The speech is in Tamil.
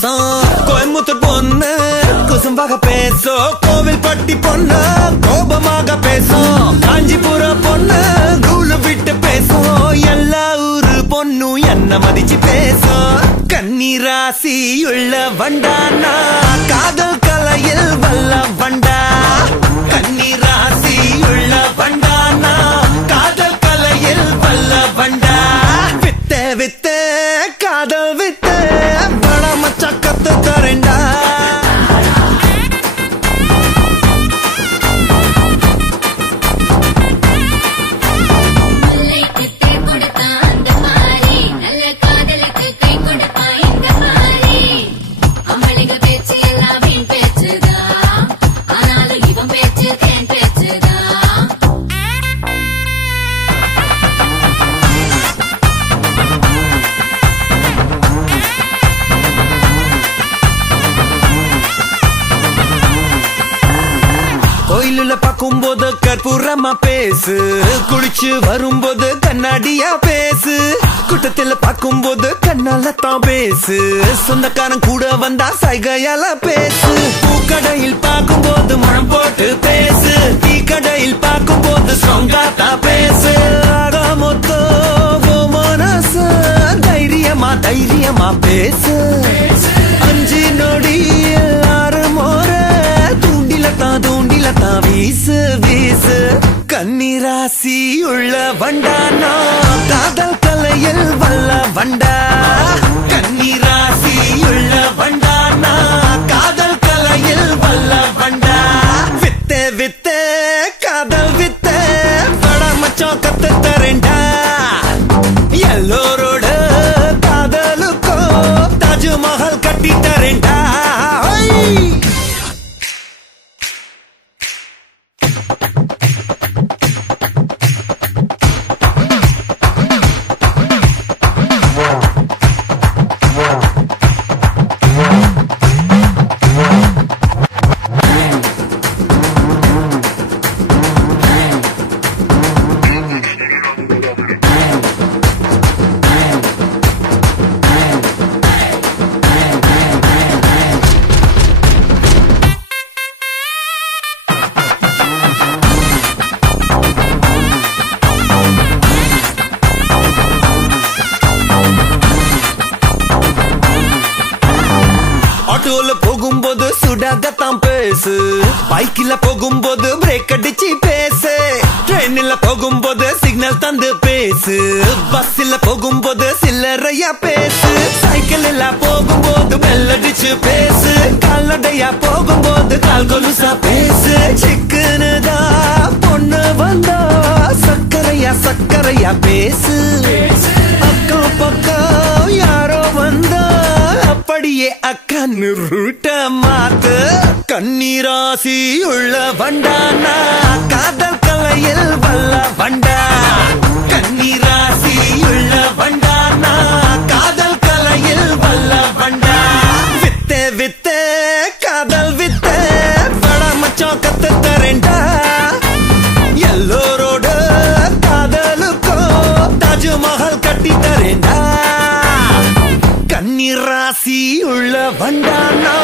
பேசும் கோயம்புத்தூர் பொண்ணு குசும்பாக பேசும் கோவில் பட்டி பொண்ணு கோபமாக பேசும் காஞ்சிபுர பொண்ணு கூழு விட்டு பேசும் எல்லா ஊரு பொண்ணும் என்ன மதிச்சு பேசும் கன்னிராசி உள்ள வண்டானா காதல் கலையில் வல்ல வண்டா கன்னிராசி உள்ள வண்டானா காதல் கலையில் வல்ல வண்டா வித்த வித்த காதல் வித்த பட மச்சா கத்து தரேண்டா கோயிலுல பாக்கும்போது கற்பூரமா பேசு குளிச்சு வரும்போது கண்ணாடியா பேசு கூட்டத்துல பாக்கும்போது கண்ணால தான் பேசு சொந்தக்காரன் கூட வந்தா சைகையால பேசு பூக்கடையில் பாக்கும்போது மனம் போட்டு பேசு டீ கடையில் பாக்கும்போது சொங்காத்தா பேசு மொத்தோ மனசு தைரியமா தைரியமா பேசு அஞ்சு நொடி எல்லாரும் தூண்டிலத்தா வீசு வீசு கன்னிராசி உள்ள வண்டானா காதல் கலையில் வல்ல வண்டா கன்னிராசி உள்ள வண்டானா காதல் கலையில் வல்ல வண்டா வித்த வித்த காதல் வித்த பட மச்சான் கத்து தரேண்டா எல்லோரோட காதலுக்கோ தாஜ்மஹால் கட்டி தரேண்டா ஆட்டோல போகும்போது சுடாகத்தான் பேசு பைக்கில போகும்போது பிரேக் அடிச்சு பேசு ட்ரெயின்ல போகும்போது சிக்னல் தந்து பேசு பஸ்ல போகும்போது சில்லறையா பேசு சைக்கிள்ல போகும்போது பெல் அடிச்சு பேசு கால்நடையா போகும்போது கால் கொலுசா பேசு சிக்கனுதா பொண்ணு வந்தா சக்கரையா சக்கரையா பேசு அக்கம் பக்கம் யாரோ வந்தா அப்படியே அக்கன்னு ரூட்ட மாத்து கன்னிராசி உள்ள வண்டானா காதல் கலையில் வல்ல வண்டா கன்னிராசி உள்ள வண்டானா காதல் கலையில் வல்ல வண்டா வித்த வித்த காதல் வித்த பட மச்சான் கத்து தரேண்டா எல்லோரோட காதலுக்கோ தாஜ்மஹால் கட்டி தரேண்டா கன்னிராசி உள்ள வண்டானா